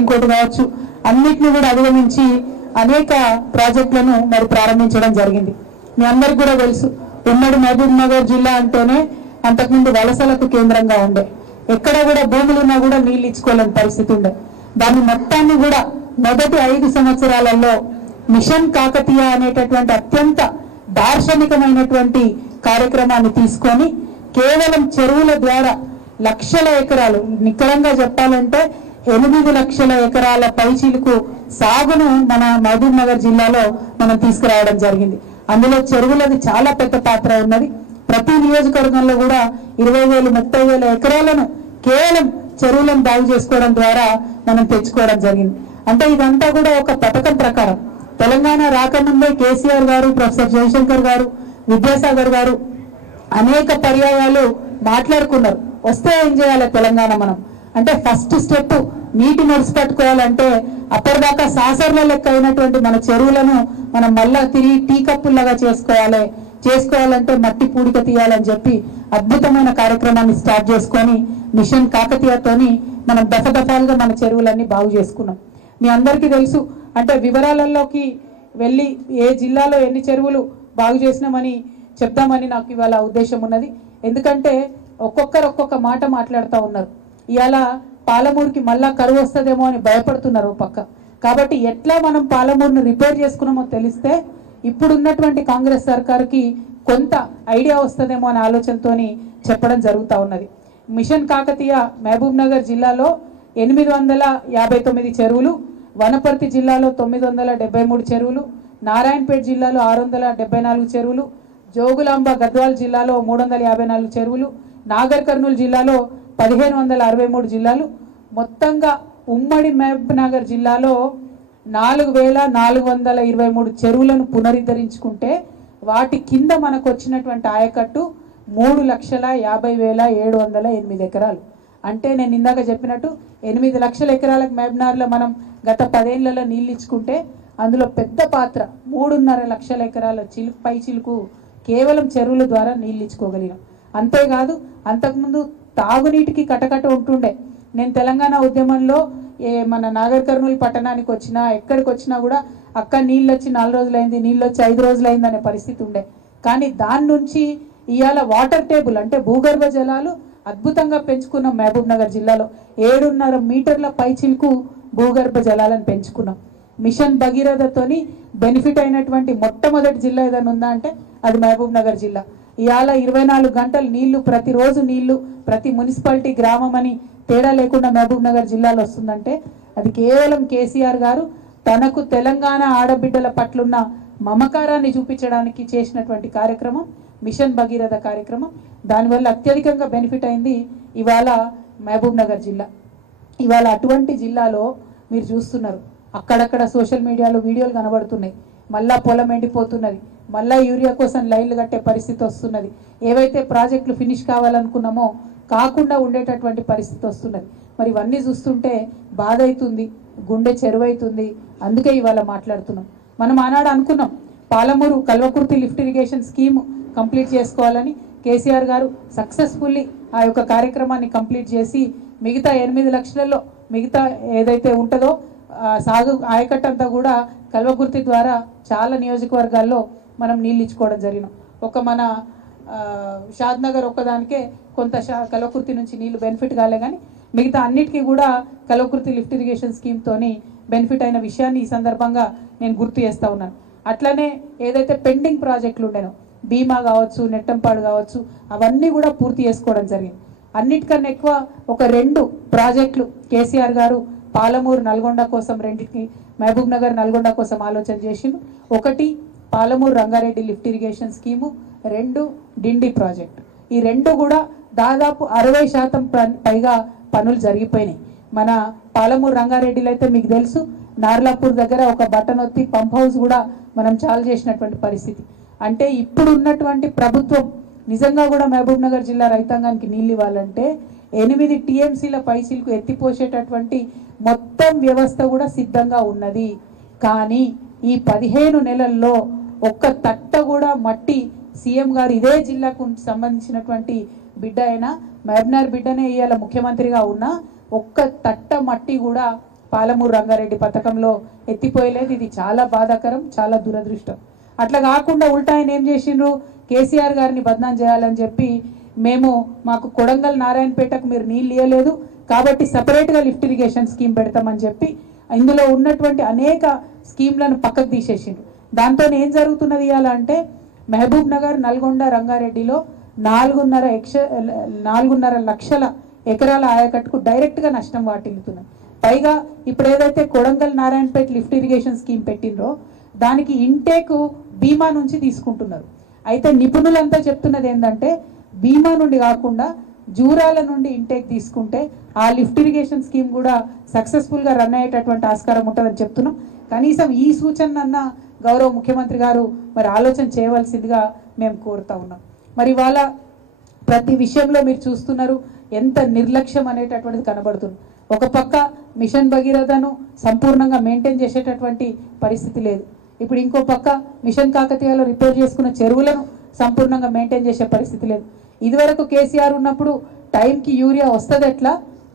ఇంకోటి కావచ్చు అన్నిటిని కూడా అధిగమించి అనేక ప్రాజెక్టులను మరి ప్రారంభించడం జరిగింది. మీ అందరికి కూడా తెలుసు, ఉమ్మడి మహబూబ్ నగర్ జిల్లా అంటేనే అంతకుముందు వలసలకు కేంద్రంగా ఉండే, ఎక్కడ కూడా భూములు ఉన్నా కూడా నీళ్ళు ఇచ్చుకోలేని పరిస్థితి ఉండే. దాన్ని మొత్తాన్ని కూడా మొదటి 5 సంవత్సరాలలో మిషన్ కాకతీయ అనేటటువంటి అత్యంత దార్శనికమైనటువంటి కార్యక్రమాన్ని తీసుకొని కేవలం చెరువుల ద్వారా లక్షల ఎకరాలు, నిక్కరంగా చెప్పాలంటే 8 లక్షల ఎకరాల పైచీలకు సాగును మన మహబూబ్ నగర్ జిల్లాలో మనం తీసుకురావడం జరిగింది. అందులో చెరువులది చాలా పెద్ద పాత్ర ఉన్నది. ప్రతి నియోజకవర్గంలో కూడా 20,000 30,000 ఎకరాలను కేవలం చెరువులను బాగు చేసుకోవడం ద్వారా మనం తెచ్చుకోవడం జరిగింది. అంటే ఇదంతా కూడా ఒక పథకం ప్రకారం తెలంగాణ రాకముందే కేసీఆర్ గారు, ప్రొఫెసర్ జయశంకర్ గారు, విద్యాసాగర్ గారు అనేక పర్యాయాలు మాట్లాడుకున్నారు. వస్తే ఏం చేయాలి తెలంగాణ మనం అంటే ఫస్ట్ స్టెప్ నీటి నడిచి పట్టుకోవాలంటే అప్పటిదాకా సాసర్ల లెక్క అయినటువంటి మన చెరువులను మనం మళ్ళా తిరిగి టీ కప్పుల్లాగా చేసుకోవాలంటే మట్టి పూడిక తీయాలని చెప్పి అద్భుతమైన కార్యక్రమాన్ని స్టార్ట్ చేసుకొని మిషన్ కాకతీయతోని మనం దఫాలుగా మన చెరువులన్నీ బాగు చేసుకున్నాం. మీ అందరికీ తెలుసు, అంటే వివరాలలోకి వెళ్ళి ఏ జిల్లాలో ఎన్ని చెరువులు బాగు చేసినామని చెప్తామని నాకు ఇవాళ ఉద్దేశం ఉన్నది. ఎందుకంటే ఒక్కొక్కరు ఒక్కొక్క మాట మాట్లాడుతూ ఉన్నారు. ఇవాళ పాలమూరుకి మళ్ళా కరువు వస్తుందేమో అని భయపడుతున్నారు పక్క. కాబట్టి ఎట్లా మనం పాలమూరును రిపేర్ చేసుకున్నామో తెలిస్తే ఇప్పుడున్నటువంటి కాంగ్రెస్ సర్కార్కి కొంత ఐడియా వస్తుందేమో అనే ఆలోచనతో చెప్పడం జరుగుతూ ఉన్నది. మిషన్ కాకతీయ మహబూబ్ నగర్ జిల్లాలో 859 చెరువులు, వనపర్తి జిల్లాలో 973 చెరువులు, నారాయణపేట జిల్లాలో 674 చెరువులు, జోగులాంబ గద్వాల్ జిల్లాలో 354 చెరువులు, నాగర్ కర్నూలు జిల్లాలో 1563 జిల్లాలు, మొత్తంగా ఉమ్మడి మహబూబ్ నగర్ జిల్లాలో 4,423 చెరువులను పునరుద్ధరించుకుంటే వాటి కింద మనకు వచ్చినటువంటి ఆయకట్టు 3,50,708 ఎకరాలు. అంటే నేను ఇందాక చెప్పినట్టు 8 లక్షల ఎకరాలకు మహబూబ్నగర్లో మనం గత 10 ఏళ్లలో నీళ్ళు ఇచ్చుకుంటే అందులో పెద్ద పాత్ర 3.5 లక్షల ఎకరాల పై చిలుకు కేవలం చెరువుల ద్వారా నీళ్ళు ఇచ్చుకోగలిగాం. అంతేకాదు అంతకుముందు తాగునీటికి కటకట ఉంటుండే. నేను తెలంగాణ ఉద్యమంలో మన నాగర్ కర్నూలు పట్టణానికి వచ్చినా ఎక్కడికి వచ్చినా కూడా అక్క నీళ్ళు వచ్చి 4 రోజులైంది, నీళ్ళు వచ్చి 5 రోజులైంది అనే పరిస్థితి ఉండే. కానీ దాని నుంచి ఇవాళ వాటర్ టేబుల్ అంటే భూగర్భ జలాలు అద్భుతంగా పెంచుకున్నాం. మహబూబ్ నగర్ జిల్లాలో 7.5 మీటర్ల పైచిలకు భూగర్భ జలాలను పెంచుకున్నాం. మిషన్ భగీరథతోని బెనిఫిట్ అయినటువంటి మొట్టమొదటి జిల్లా ఏదైనా ఉందా అంటే అది మహబూబ్ నగర్ జిల్లా. ఇవాళ 24 గంటలు నీళ్లు, ప్రతిరోజు నీళ్లు, ప్రతి మున్సిపాలిటీ గ్రామం అని తేడా లేకుండా మహబూబ్ నగర్ జిల్లాలో వస్తుందంటే అది కేవలం కేసీఆర్ గారు తనకు తెలంగాణ ఆడబిడ్డల పట్లున్న మమకారాన్ని చూపించడానికి చేసినటువంటి కార్యక్రమం మిషన్ భగీరథ కార్యక్రమం. దానివల్ల అత్యధికంగా బెనిఫిట్ అయింది ఇవాళ మహబూబ్ నగర్ జిల్లా. ఇవాళ అటువంటి జిల్లాలో మీరు చూస్తున్నారు, అక్కడక్కడ సోషల్ మీడియాలో వీడియోలు కనబడుతున్నాయి. మళ్ళా పొలం ఎండిపోతున్నది, మళ్ళా యూరియా కోసం లైన్లు కట్టే పరిస్థితి వస్తున్నది. ఏవైతే ప్రాజెక్టులు ఫినిష్ కావాలనుకున్నామో కాకుండా ఉండేటటువంటి పరిస్థితి వస్తున్నది. మరి ఇవన్నీ చూస్తుంటే బాధ అవుతుంది, గుండె చెరువైతుంది. అందుకే ఇవాళ మాట్లాడుతున్నాం. మనం ఆనాడు అనుకున్నాం Palamuru Kalwakurthy lift irrigation scheme complete చేసుకోవాలని. కేసీఆర్ గారు సక్సెస్ఫుల్లీ ఆ యొక్క కార్యక్రమాన్ని కంప్లీట్ చేసి మిగతా 8 లక్షలలో మిగతా ఏదైతే ఉంటుందో సాగు ఆయకట్టంతా కూడా కల్వకుర్తి ద్వారా చాలా నియోజకవర్గాల్లో మనం నీళ్ళు ఇచ్చుకోవడం జరిగినాం. ఒక మన షాద్ నగర్ ఒక్కదానికే కొంత కల్వకుర్తి నుంచి నీళ్లు బెనిఫిట్ కాలే, కానీ మిగతా అన్నిటికీ కూడా కల్వకుర్తి లిఫ్ట్ ఇరిగేషన్ స్కీమ్తోని బెనిఫిట్ అయిన విషయాన్ని ఈ సందర్భంగా నేను గుర్తు చేస్తూ ఉన్నాను. అట్లనే ఏదైతే పెండింగ్ ప్రాజెక్టులు ఉండేనో భీమా కావచ్చు, నెట్టంపాడు కావచ్చు, అవన్నీ కూడా పూర్తి చేసుకోవడం జరిగింది. అన్నిటికన్నా ఎక్కువ ఒక 2 ప్రాజెక్టులు కేసీఆర్ గారు పాలమూరు నల్గొండ కోసం, రెండింటికి మహబూబ్ నగర్ నల్గొండ కోసం ఆలోచన చేసిండు. ఒకటి Palamuru Rangareddy lift irrigation scheme, 2 డిండి ప్రాజెక్టు. ఈ 2 కూడా దాదాపు 60% పైగా పనులు జరిగిపోయినాయి. మన పాలమూరు రంగారెడ్డిలో అయితే మీకు తెలుసు, నార్లాపూర్ దగ్గర ఒక బటన్ ఒత్తి పంప్ హౌస్ కూడా మనం చాలు చేసినటువంటి పరిస్థితి. అంటే ఇప్పుడు ఉన్నటువంటి ప్రభుత్వం నిజంగా కూడా మహబూబ్ నగర్ జిల్లా రైతాంగానికి నీళ్ళు ఇవ్వాలంటే 8 టీఎంసీల పైసీలకు ఎత్తిపోసేటటువంటి మొత్తం వ్యవస్థ కూడా సిద్ధంగా ఉన్నది. కానీ ఈ 15 నెలల్లో ఒక్క తట్ట కూడా మట్టి సీఎం గారు ఇదే జిల్లాకు సంబంధించినటువంటి బిడ్డ అయినా మహబూబ్నగర్ బిడ్డనే ఇవాళ ముఖ్యమంత్రిగా ఉన్నా ఒక్క తట్ట మట్టి కూడా పాలమూరు రంగారెడ్డి పథకంలో ఎత్తిపోయలేదు. ఇది చాలా బాధాకరం, చాలా దురదృష్టం. అట్లా కాకుండా ఉల్టా ఆయన ఏం చేసిండ్రు, కేసీఆర్ గారిని బదనాం చేయాలని చెప్పి మాకు కొడంగల్ నారాయణపేటకు మీరు నీళ్ళు ఇవ్వలేదు కాబట్టి సపరేట్గా లిఫ్ట్ ఇరిగేషన్ స్కీమ్ పెడతామని చెప్పి ఇందులో ఉన్నటువంటి అనేక స్కీమ్లను పక్కకు తీసేసిండ్రు. దాంతో ఏం జరుగుతున్నది ఇవాళ అంటే మహబూబ్ నగర్, నల్గొండ, రంగారెడ్డిలో 4.5 లక్షల ఎకరాల ఆయకట్టుకు డైరెక్ట్గా నష్టం వాటిల్లుతున్నది. పైగా ఇప్పుడు ఏదైతే Kodangal Narayanpet lift irrigation scheme పెట్టిండ్రో దానికి ఇంటేక్ బీమా నుంచి తీసుకుంటున్నారు. అయితే నిపుణులంతా చెప్తున్నది ఏంటంటే బీమా నుండి కాకుండా జూరాల నుండి ఇంటేక్ తీసుకుంటే ఆ లిఫ్ట్ ఇరిగేషన్ స్కీమ్ కూడా సక్సెస్ఫుల్గా రన్ అయ్యేటటువంటి ఆస్కారం ఉంటుందని చెప్తున్నాం. కనీసం ఈ సూచనన్న గౌరవ ముఖ్యమంత్రి గారు మరి ఆలోచన చేయవలసిందిగా మేము కోరుతా ఉన్నాం. మరి ఇవాళ ప్రతి విషయంలో మీరు చూస్తున్నారు ఎంత నిర్లక్ష్యం అనేటటువంటిది కనబడుతుంది. ఒక పక్క మిషన్ భగీరథను సంపూర్ణంగా మెయింటైన్ చేసేటటువంటి పరిస్థితి లేదు. ఇప్పుడు ఇంకో పక్క మిషన్ కాకతీయలో రిపేర్ చేసుకున్న చెరువులను సంపూర్ణంగా మెయింటైన్ చేసే పరిస్థితి లేదు. ఇదివరకు కేసీఆర్ ఉన్నప్పుడు టైంకి యూరియా వస్తుంది ఎట్లా,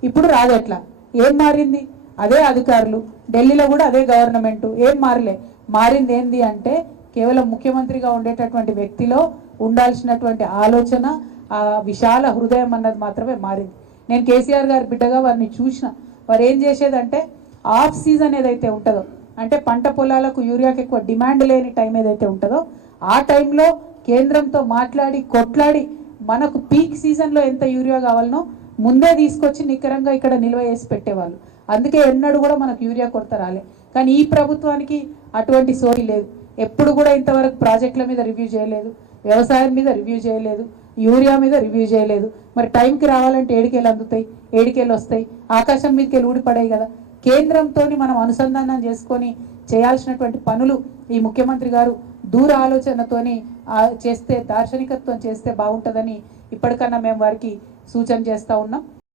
ఇప్పుడు రాదు ఎట్లా, ఏం మారింది? అదే అధికారులు, ఢిల్లీలో కూడా అదే గవర్నమెంటు, ఏం మారలే. మారింది ఏంది అంటే కేవలం ముఖ్యమంత్రిగా ఉండేటటువంటి వ్యక్తిలో ఉండాల్సినటువంటి ఆలోచన, ఆ విశాల హృదయం అన్నది మాత్రమే మారింది. నేను కేసీఆర్ గారి బిడ్డగా వారిని చూసిన. వారు ఏం చేసేదంటే ఆఫ్ సీజన్ ఏదైతే ఉంటుందో, అంటే పంట పొలాలకు యూరియాకి ఎక్కువ డిమాండ్ లేని టైం ఏదైతే ఉంటుందో ఆ టైంలో కేంద్రంతో మాట్లాడి కొట్లాడి మనకు పీక్ సీజన్లో ఎంత యూరియా కావాలనో ముందే తీసుకొచ్చి నికరంగా ఇక్కడ నిల్వ చేసి పెట్టేవాళ్ళు. అందుకే ఎన్నడూ కూడా మనకు యూరియా కొరత రాలే. కానీ ఈ ప్రభుత్వానికి అటువంటి సోయి లేదు. ఎప్పుడు కూడా ఇంతవరకు ప్రాజెక్టుల మీద రివ్యూ చేయలేదు, వ్యవసాయం మీద రివ్యూ చేయలేదు, యూరియా మీద రివ్యూ చేయలేదు. మరి టైంకి రావాలంటే ఏడికెళ్ళి అందుతాయి, ఏడికెళ్ళి వస్తాయి, ఆకాశం మీదకి వెళ్ళి ఊడిపడాయి కదా. కేంద్రంతో మనం అనుసంధానం చేసుకొని చేయాల్సినటువంటి పనులు ఈ ముఖ్యమంత్రి గారు దూర ఆలోచనతోని చేస్తే, దార్శనికత్వం చేస్తే బాగుంటుందని ఇప్పటికన్నా మేము వారికి సూచన చేస్తూ ఉన్నాం.